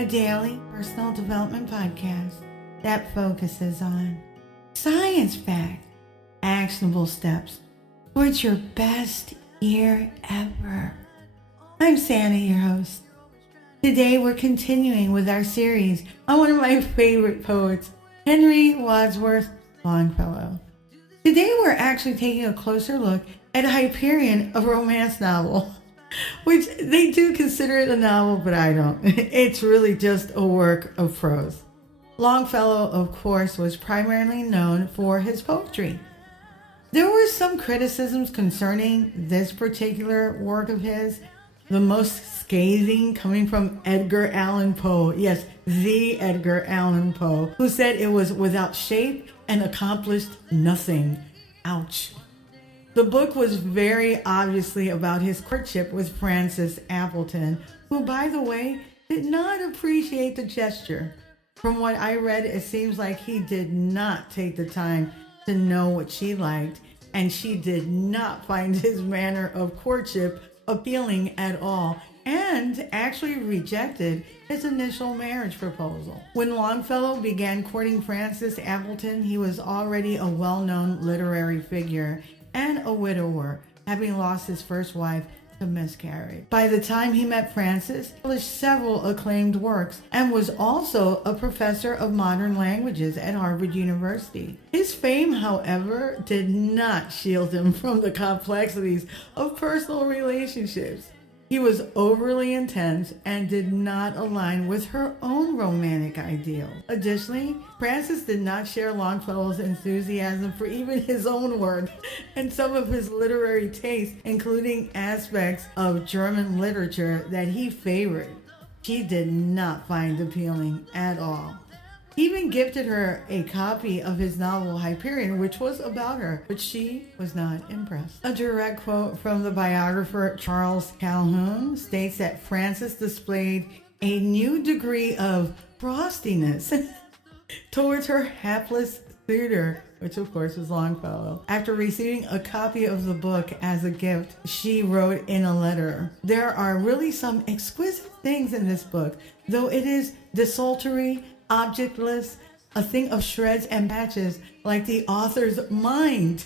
a daily personal development podcast that focuses on science facts, actionable steps towards your best year ever. I'm Sandy, your host. Today we're continuing with our series on one of my favorite poets, Henry Wadsworth Longfellow. Today we're actually taking a closer look at Hyperion, a romance novel, which they do consider it a novel, but I don't. It's really just a work of prose. Longfellow, of course, was primarily known for his poetry. There were some criticisms concerning this particular work of his, the most scathing coming from Edgar Allan Poe. Yes, the Edgar Allan Poe, who said it was without shape and accomplished nothing. Ouch. The book was very obviously about his courtship with Frances Appleton, who, by the way, did not appreciate the gesture. From what I read, it seems like he did not take the time to know what she liked, and she did not find his manner of courtship appealing at all, and actually rejected his initial marriage proposal. When Longfellow began courting Frances Appleton, he was already a well-known literary figure and a widower, having lost his first wife to miscarriage. By the time he met Frances, he published several acclaimed works and was also a professor of modern languages at Harvard University. His fame, however, did not shield him from the complexities of personal relationships. He was overly intense and did not align with her own romantic ideals. Additionally, Frances did not share Longfellow's enthusiasm for even his own work and some of his literary tastes, including aspects of German literature that he favored. She did not find appealing at all. He even gifted her a copy of his novel Hyperion, which was about her, but she was not impressed. A direct quote from the biographer Charles Calhoun states that Frances displayed a new degree of frostiness towards her hapless suitor, which of course was Longfellow. After receiving a copy of the book as a gift, she wrote in a letter, "There are really some exquisite things in this book, though it is desultory, objectless, a thing of shreds and patches, like the author's mind.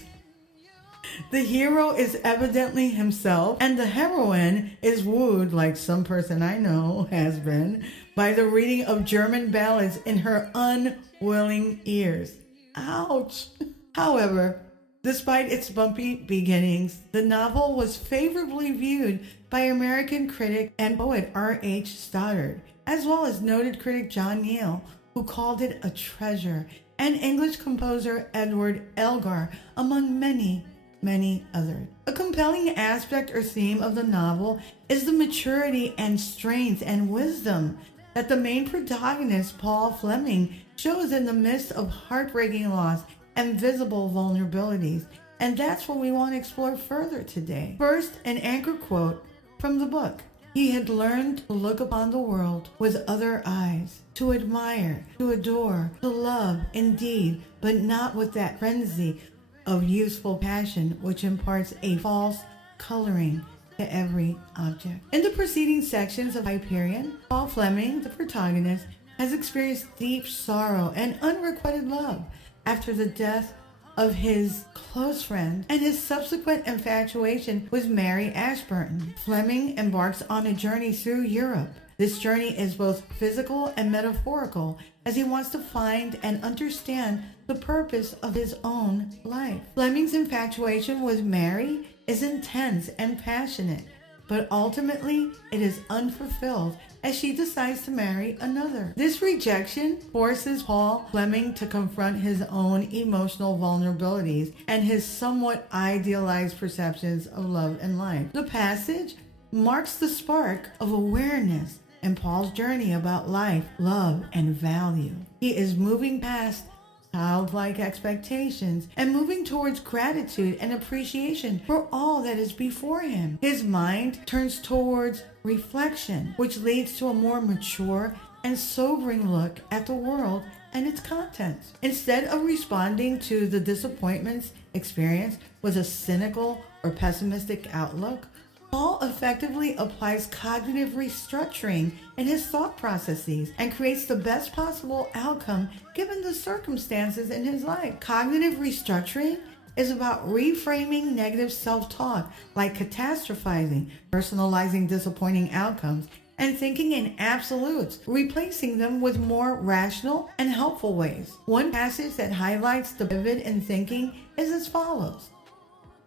The hero is evidently himself, and the heroine is wooed, like some person I know has been, by the reading of German ballads in her unwilling ears." Ouch! However, despite its bumpy beginnings, the novel was favorably viewed by American critic and poet R.H. Stoddard, as well as noted critic John Neal, who called it a treasure, and English composer Edward Elgar, among many, many others. A compelling aspect or theme of the novel is the maturity and strength and wisdom that the main protagonist, Paul Flmeing, shows in the midst of heartbreaking loss and visible vulnerabilities. And that's what we want to explore further today. First, an anchor quote from the book. "He had learned to look upon the world with other eyes, to admire, to adore, to love indeed, but not with that frenzy of youthful passion which imparts a false coloring to every object." In the preceding sections of Hyperion, Paul Flmeing, the protagonist, has experienced deep sorrow and unrequited love after the death of his close friend and his subsequent infatuation with Mary Ashburton. Flmeing embarks on a journey through Europe. This journey is both physical and metaphorical, as he wants to find and understand the purpose of his own life. Flmeing's infatuation with Mary is intense and passionate, but ultimately it is unfulfilled as she decides to marry another. This rejection forces Paul Flmeing to confront his own emotional vulnerabilities and his somewhat idealized perceptions of love and life. The passage marks the spark of awareness in Paul's journey about life, love, and value. He is moving past childlike expectations and moving towards gratitude and appreciation for all that is before him. His mind turns towards reflection, which leads to a more mature and sobering look at the world and its contents. Instead of responding to the disappointments experienced with a cynical or pessimistic outlook, Paul effectively applies cognitive restructuring in his thought processes and creates the best possible outcome given the circumstances in his life. Cognitive restructuring is about reframing negative self-talk like catastrophizing, personalizing disappointing outcomes, and thinking in absolutes, replacing them with more rational and helpful ways. One passage that highlights the pivot in thinking is as follows.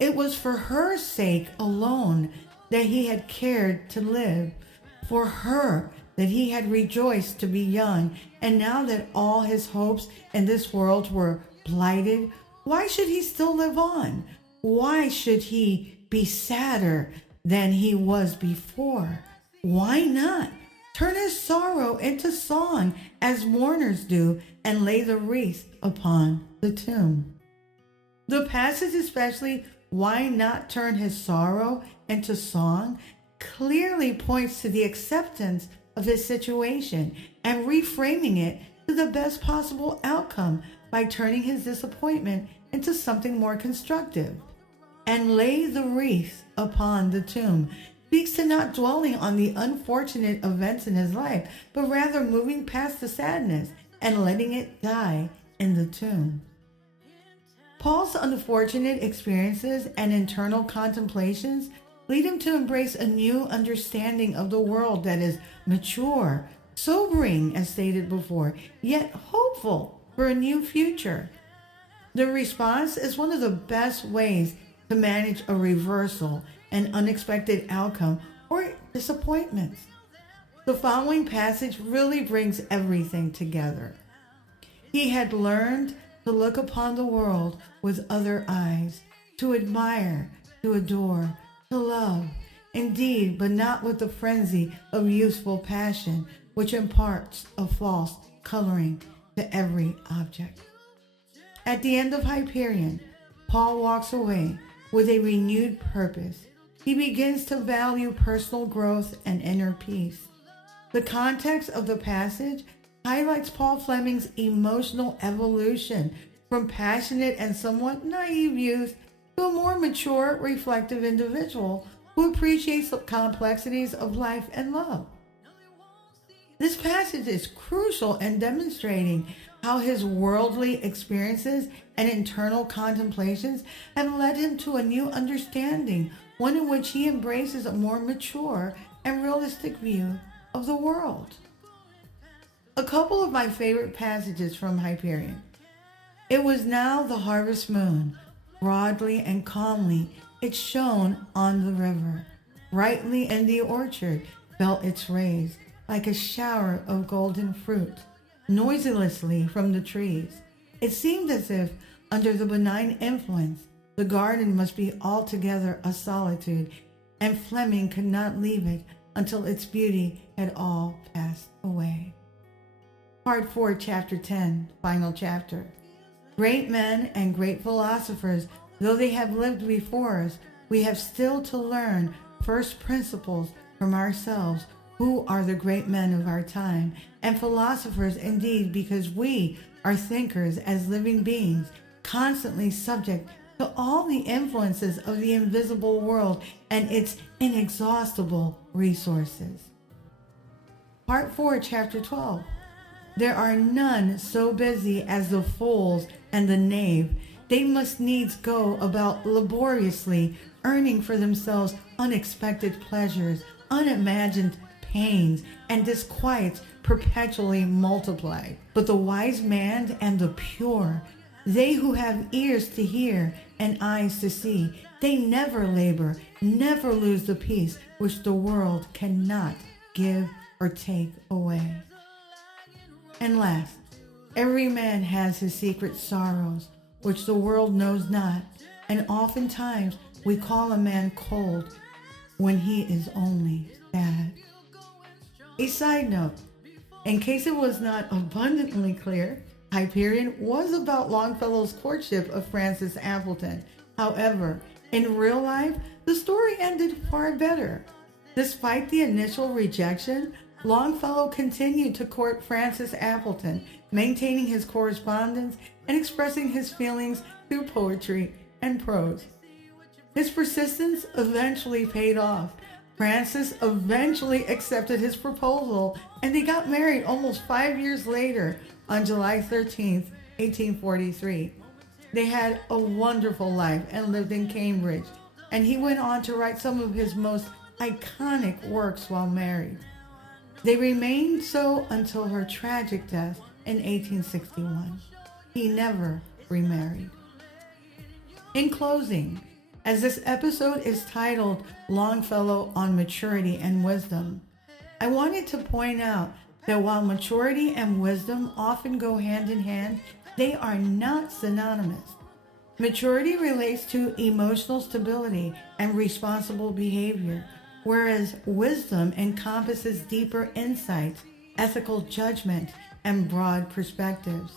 It was for her sake alone that he had cared to live, for her that he had rejoiced to be young, and now that all his hopes in this world were blighted, why should he still live on? Why should he be sadder than he was before? Why not turn his sorrow into song as mourners do and lay the wreath upon the tomb? The passage, especially why not turn his sorrow into song, clearly points to the acceptance of his situation and reframing it to the best possible outcome by turning his disappointment into something more constructive. And lay the wreath upon the tomb speaks to not dwelling on the unfortunate events in his life, but rather moving past the sadness and letting it die in the tomb. Paul's unfortunate experiences and internal contemplations lead him to embrace a new understanding of the world that is mature, sobering, as stated before, yet hopeful for a new future. The response is one of the best ways to manage a reversal, an unexpected outcome, or disappointments. The following passage really brings everything together. He had learned to look upon the world with other eyes, to admire, to adore, to love, indeed, but not with the frenzy of youthful passion, which imparts a false coloring to every object. At the end of Hyperion, Paul walks away with a renewed purpose. He begins to value personal growth and inner peace. The context of the passage highlights Paul Flmeing's emotional evolution from passionate and somewhat naive youth to a more mature, reflective individual who appreciates the complexities of life and love. This passage is crucial in demonstrating how his worldly experiences and internal contemplations have led him to a new understanding, one in which he embraces a more mature and realistic view of the world. A couple of my favorite passages from Hyperion. It was now the harvest moon. Broadly and calmly it shone on the river. Brightly in the orchard fell its rays, like a shower of golden fruit, noiselessly from the trees. It seemed as if, under the benign influence, the garden must be altogether a solitude, and Flmeing could not leave it until its beauty had all passed away. Part 4, Chapter 10, Final Chapter. Great men and great philosophers, though they have lived before us, we have still to learn first principles from ourselves, who are the great men of our time, and philosophers indeed, because we are thinkers as living beings, constantly subject to all the influences of the invisible world and its inexhaustible resources. Part 4, Chapter 12. There are none so busy as the fools and the knave. They must needs go about laboriously, earning for themselves unexpected pleasures, unimagined pains, and disquiets perpetually multiplied. But the wise man and the pure, they who have ears to hear and eyes to see, they never labor, never lose the peace which the world cannot give or take away. And last, every man has his secret sorrows, which the world knows not, and oftentimes we call a man cold when he is only sad. A side note, in case it was not abundantly clear, Hyperion was about Longfellow's courtship of Frances Appleton. However, in real life, the story ended far better. Despite the initial rejection, Longfellow continued to court Frances Appleton, maintaining his correspondence and expressing his feelings through poetry and prose. His persistence eventually paid off, Frances eventually accepted his proposal, and they got married almost 5 years later on July 13th, 1843. They had a wonderful life and lived in Cambridge, and he went on to write some of his most iconic works while married. They remained so until her tragic death in 1861. He never remarried. In closing, as this episode is titled Longfellow on Maturity and Wisdom, I wanted to point out that while maturity and wisdom often go hand in hand, they are not synonymous. Maturity relates to emotional stability and responsible behavior, whereas wisdom encompasses deeper insights, ethical judgment, and broad perspectives.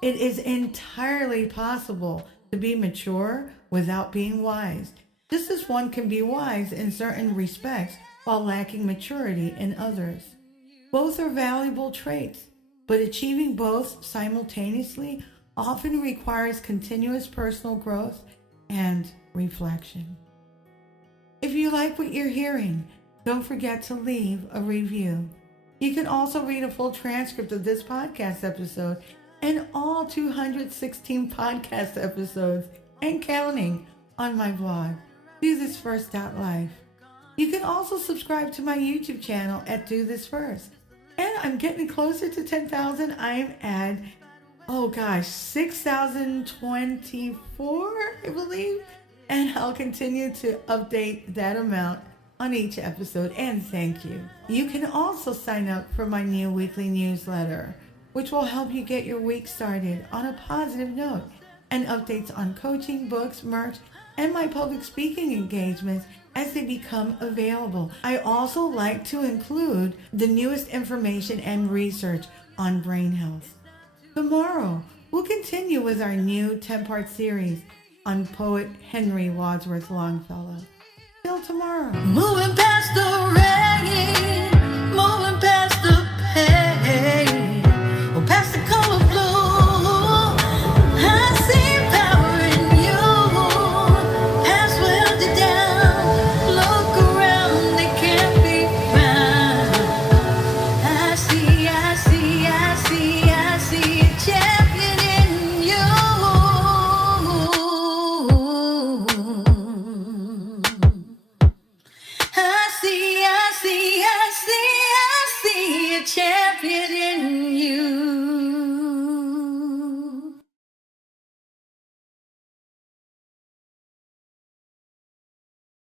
It is entirely possible to be mature without being wise, just as one can be wise in certain respects while lacking maturity in others. Both are valuable traits, but achieving both simultaneously often requires continuous personal growth and reflection. If you like what you're hearing, don't forget to leave a review. You can also read a full transcript of this podcast episode and all 216 podcast episodes and counting on my blog, DoThisFirst.life. You can also subscribe to my YouTube channel at Do This First. And I'm getting closer to 10,000. I'm at, 6,024, I believe. And I'll continue to update that amount on each episode. And thank you. You can also sign up for my new weekly newsletter, which will help you get your week started on a positive note, and updates on coaching, books, merch, and my public speaking engagements as they become available. I also like to include the newest information and research on brain health. Tomorrow, we'll continue with our new 10-part series on poet Henry Wadsworth Longfellow. Till tomorrow. Moving past the rain, moving past the pain, or past the color blue. I see power in you. Past welded down, look around, they can't be found. I see a champion in you. I see a champion in